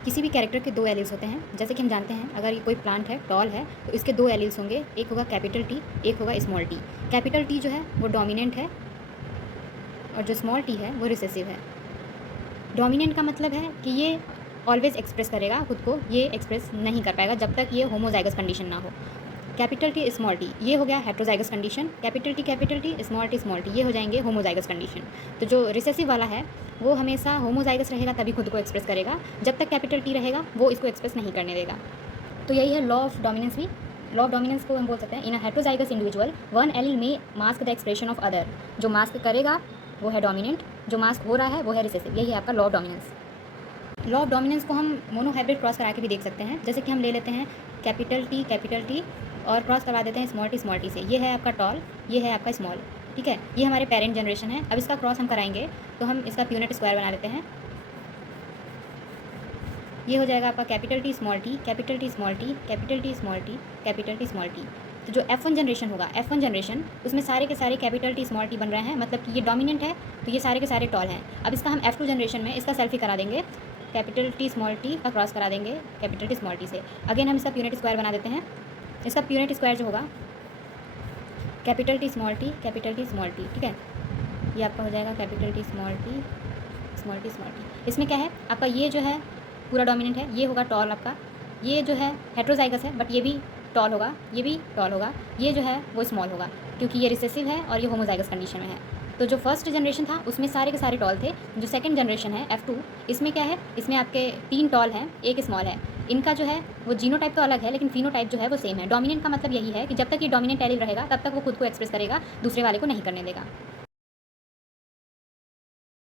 किसी भी कैरेक्टर के 2 एलील्स होते हैं। जैसे कि हम जानते हैं अगर ये कोई प्लांट है, टॉल है, तो इसके 2 एलील्स होंगे, एक होगा कैपिटल टी, एक होगा स्मॉल टी। कैपिटल टी जो है वो डोमिनेंट है और जो स्मॉल टी है वो रिसेसिव है। डोमिनेंट का मतलब है कि ये ऑलवेज एक्सप्रेस करेगा खुद को, ये एक्सप्रेस नहीं कर पाएगा जब तक ये होमोजाइगस कंडीशन ना हो। कैपिटल टी स्मॉल टी ये हो गया heterozygous condition, capital T small T ये हो जाएंगे होमोजाइगस कंडीशन। तो जो रिसेसिव वाला है वो हमेशा होमोजाइगस रहेगा तभी खुद को एक्सप्रेस करेगा, जब तक कैपिटल टी रहेगा वो इसको एक्सप्रेस नहीं करने देगा। तो यही है लॉ ऑफ डोमिनेंस भी। लॉ ऑफ डोमिनेंस को हम बोल सकते हैं इन अ हेट्रोजाइगस इंडिविजुअल वन एलील में mask the expression of other. जो मास्क करेगा वो है डोमिनेंट, जो मास्क हो रहा है वो है रिसेसिव। यही है आपका law of dominance. Law of dominance को हम मोनोहाइब्रिड क्रॉस करा के भी देख सकते हैं। जैसे कि हम ले लेते हैं कैपिटल टी और क्रॉस करवा देते हैं स्मॉल टी से। ये है आपका टॉल, ये है आपका स्मॉल, ठीक है। ये हमारे पेरेंट जनरेशन है। अब इसका क्रॉस हम कराएंगे तो हम इसका प्यूनेट स्क्वायर बना लेते हैं। ये हो जाएगा आपका capital T small T, capital T small T, capital T small T, capital T small T. तो जो F1 जनरेशन होगा, F1 जनरेशन उसमें सारे के सारे कैपिटल टी स्मॉल टी बन रहे हैं, मतलब कि ये डोमिनेंट है तो ये सारे के सारे टॉल हैं। अब इसका हम F2 जनरेशन में इसका सेल्फी करा देंगे, कैपिटल टी स्मॉल टी का क्रॉस करा देंगे कैपिटल टी स्मॉल टी से। अगेन हम इसका प्यूनेट स्क्वायर बना देते हैं। इसका प्यूनेट स्क्वायर जो होगा capital T small T, capital T small T, ठीक है। ये आपका हो जाएगा capital T small T, small T, small T. इसमें क्या है आपका, ये जो है पूरा डोमिनेंट है, ये होगा टॉल आपका। ये जो है हेट्रोजाइगस है बट ये भी टॉल होगा, ये भी टॉल होगा। ये जो है वो स्मॉल होगा क्योंकि ये रिसेसिव है और ये होमोजाइगस कंडीशन में है। तो जो फर्स्ट जनरेशन था उसमें सारे के सारे टॉल थे। जो सेकंड जनरेशन है F2, इसमें क्या है, इसमें आपके 3 टॉल हैं, एक स्मॉल है। इनका जो है वो जीनोटाइप तो अलग है लेकिन फिनोटाइप जो है वो सेम है। डोमिनेंट का मतलब यही है कि जब तक ये डोमिनेंट एलील रहेगा तब तक वो खुद को एक्सप्रेस करेगा, दूसरे वाले को नहीं करने देगा।